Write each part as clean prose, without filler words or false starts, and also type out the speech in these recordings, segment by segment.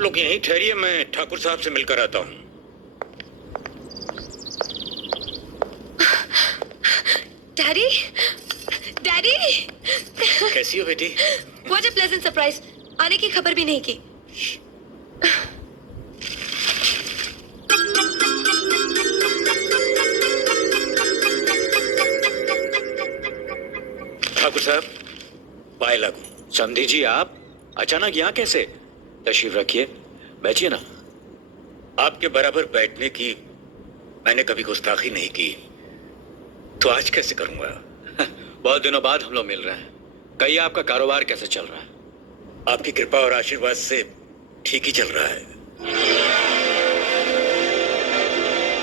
आप लोग यहीं ठहरिए, मैं ठाकुर साहब से मिलकर आता हूँ। डैडी, डैडी, कैसी हो बेटी? What a pleasant surprise. आने की खबर भी नहीं की। ठाकुर साहब, पाए लागू। समधी जी, आप अचानक यहाँ कैसे? तशरीफ रखिए, बैठिए ना। आपके बराबर बैठने की मैंने कभी गुस्ताखी नहीं की, तो आज कैसे करूंगा? बहुत दिनों बाद हम लोग मिल रहे हैं। कहिए, आपका कारोबार कैसे चल रहा है? आपकी कृपा और आशीर्वाद से ठीक ही चल रहा है।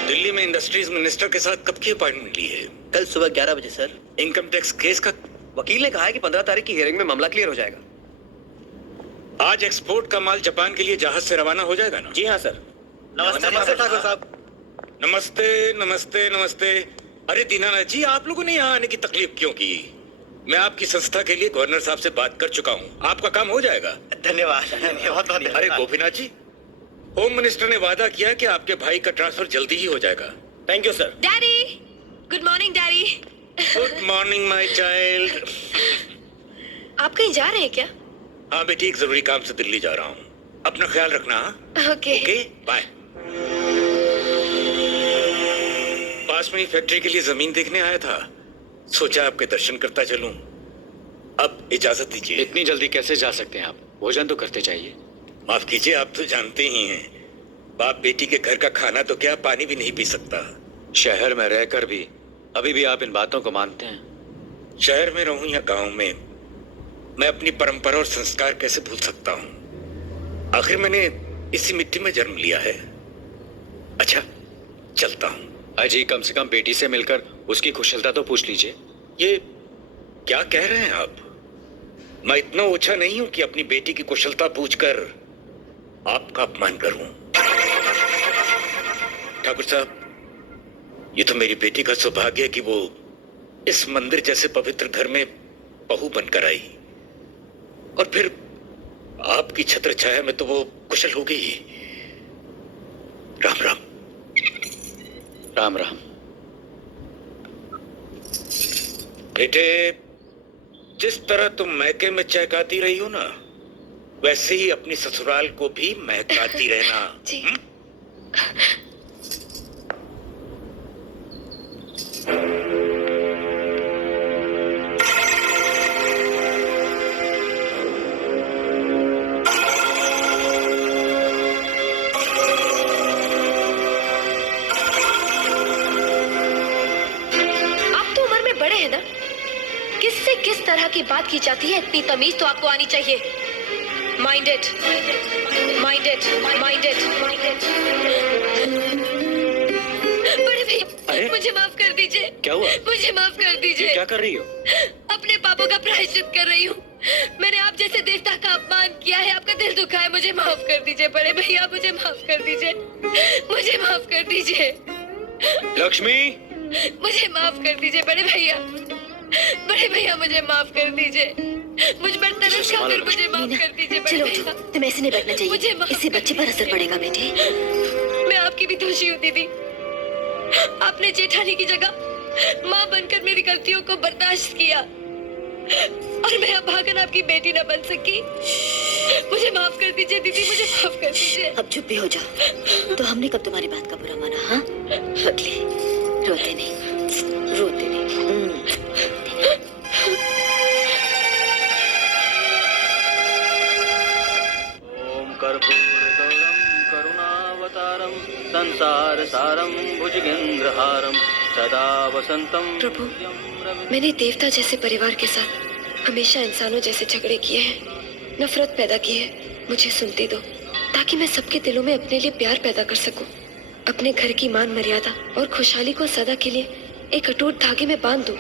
दिल्ली में इंडस्ट्रीज मिनिस्टर के साथ कब की अपॉइंटमेंट ली है? कल सुबह 11 बजे सर। इनकम टैक्स केस का वकील ने कहा है कि 15 तारीख की हियरिंग में मामला क्लियर हो जाएगा। आज एक्सपोर्ट का माल जापान के लिए जहाज से रवाना हो जाएगा ना? जी हाँ सर। नमस्ते ठाकुर साहब। नमस्ते नमस्ते नमस्ते। अरे दीनानाथ जी, आप लोगों ने यहाँ आने की तकलीफ क्यों की? मैं आपकी संस्था के लिए गवर्नर साहब से बात कर चुका हूँ, आपका काम हो जाएगा। धन्यवाद। बहुत बहुत अरे गोपीनाथ जी, होम मिनिस्टर ने वादा किया कि आपके भाई का ट्रांसफर जल्दी ही हो जाएगा। Thank you sir. Daddy, good morning daddy. Good morning my child. आप कहीं जा रहे हैं क्या? हाँ बेटी, एक जरूरी काम से दिल्ली जा रहा हूँ, अपना ख्याल रखना। ओके। Okay, bye. पास में ही फैक्ट्री के लिए जमीन देखने आया था, सोचा आपके दर्शन करता चलूं। अब इजाजत दीजिए। इतनी जल्दी कैसे जा सकते हैं आप? भोजन तो करते चाहिए। माफ कीजिए, आप तो जानते ही हैं, बाप बेटी के घर का खाना तो क्या, पानी भी नहीं पी सकता। शहर में रहकर भी अभी भी आप इन बातों को मानते हैं? शहर में रहूं या गांव में, मैं अपनी परंपरा और संस्कार कैसे भूल सकता हूं? आखिर मैंने इसी मिट्टी में जन्म लिया है। अच्छा, चलता हूं। अजी, कम से कम बेटी से मिलकर उसकी कुशलता तो पूछ लीजिए। ये क्या कह रहे हैं आप? मैं इतना ओछा नहीं हूं कि अपनी बेटी की कुशलता पूछकर आपका अपमान करूं। ठाकुर साहब, ये तो मेरी बेटी का सौभाग्य है कि वो इस मंदिर जैसे पवित्र घर में बहू बनकर आई, और फिर आपकी छत्र छाया में तो वो कुशल हो गई। राम राम। राम राम। बेटे, जिस तरह तुम मैके में चहकाती रही हो ना, वैसे ही अपनी ससुराल को भी महकाती रहना। जी। किस तरह की बात की जाती है, इतनी तमीज तो आपको आनी चाहिए। Minded, minded, minded, minded. बड़े भैया, मुझे माफ कर दीजिए। क्या हुआ? मुझे माफ कर दीजिए। क्या कर रही हो? अपने पापों का प्रायश्चित कर रही हूँ। मैंने आप जैसे देवता का अपमान किया है, आपका दिल दुखा है, मुझे माफ कर दीजिए बड़े भैया, मुझे माफ कर दीजिए, मुझे माफ कर दीजिए। लक्ष्मी, मुझे माफ कर दीजिए बड़े भैया, बड़े भैया मुझे माफ कर दीजिए, मुझ पर तरस खाकर मुझे माफ कर दीजिए बड़े भैया। तुम्हें ऐसे नहीं बैठना चाहिए, इससे बच्चे पर असर पड़ेगा बेटे। मैं आपकी भी दोषी हूँ दीदी, आपने जेठानी की जगह माँ बनकर मेरी गलतियों को बर्दाश्त किया, और मैं अब भागन आपकी बेटी न बन सकी। मुझे माफ कर दीजिए दीदी, मुझे माफ कर दीजिए। अब चुप भी हो जाओ। तो हमने कब तुम्हारी बात का बुरा माना? हाँ, पगली, रोते नहीं, रोते नहीं। ओम कर्पूरगौरम करुणावतारम संसार सारम भुजगेंद्रहारम सदा वसंतम। प्रभु, मैंने देवता जैसे परिवार के साथ हमेशा इंसानों जैसे झगड़े किए हैं, नफरत पैदा की है। मुझे सुनती दो ताकि मैं सबके दिलों में अपने लिए प्यार पैदा कर सकूं, अपने घर की मान मर्यादा और खुशहाली को सदा के लिए एक अटूट धागे में बांध दूं।